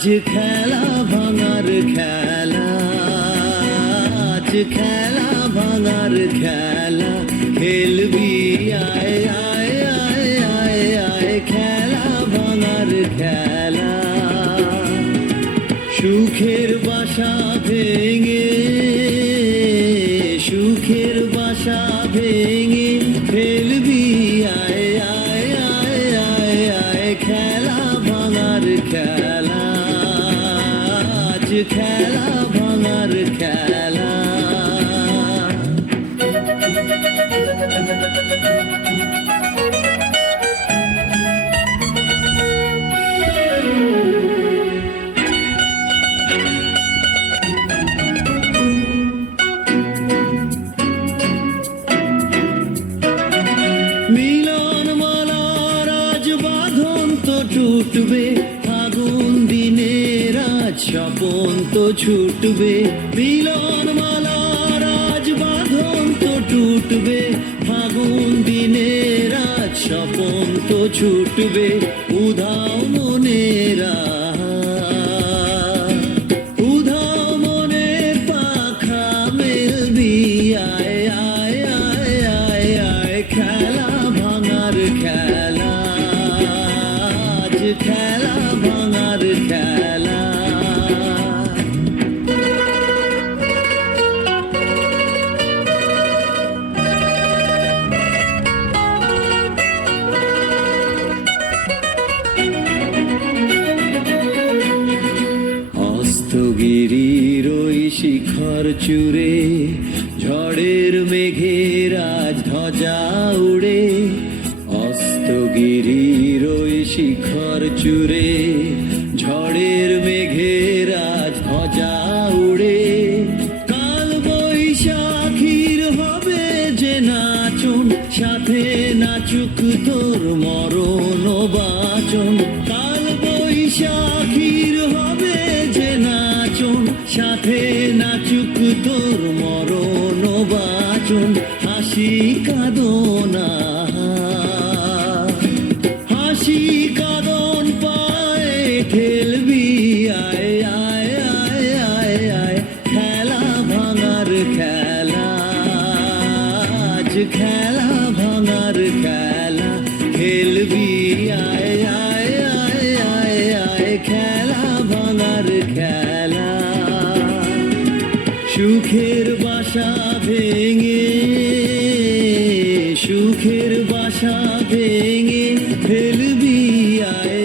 আজ খেলা ভাঙার খেলা, আজ খেলা ভাঙার খেলা খেলবি আয় আয় আয় আয় আয় খেলা ভাঙার খেলা। সুখের বাসা ভেঙে, সুখের বাসা ভেঙে খেলবি আয় আয় আয় আয় আয় খেলা ভাঙার খেলা, আজ খেলা ভাঙার খেলা। মিলন মালার আজ বাঁধন তো টুটবে, ফাগুন দিনের আজ স্বপন তো ছুটবে। মিলন মালার আজ বাঁধন তো টুটবে, ফাগুন দিনের আজ স্বপন তো ছুটবে। উধাও মনেরা, উধাও মনের পাখা মেলবি আয় আয় আয় আয় আয় খেলা ভাঙার খেলা, আজ খেলা ভাঙার খেলা। অস্তগিরির ওই শিখর চূড়ে ঝড়ের মেঘের আজ ধ্বজা উড়ে। অস্তগিরির ওই শিখর চূড়ে ঝড়ের মেঘের আজ ধ্বজা উড়ে। কাল বৈশাখীর হবে যে নাচন, সাথে নাচুক তোর মরণ বাচন। কাল বৈশাখীর হবে যে নাচন, সাথে নাচুক তোর মরণ বাচন। হাসি কাঁদনা, হাসি কাঁদন পায়ে ঠেলবি আয় আয় আয় আয় আয় খেলা ভাঙার খেলা, আজ খেলা ভাঙার খেলা খেলবি আয় আয় আয় আয় আয় খেলা ভাঙার খেলা। সুখের বাসা ভেঙে, সুখের বাসা ভেঙে ফেলবি আয়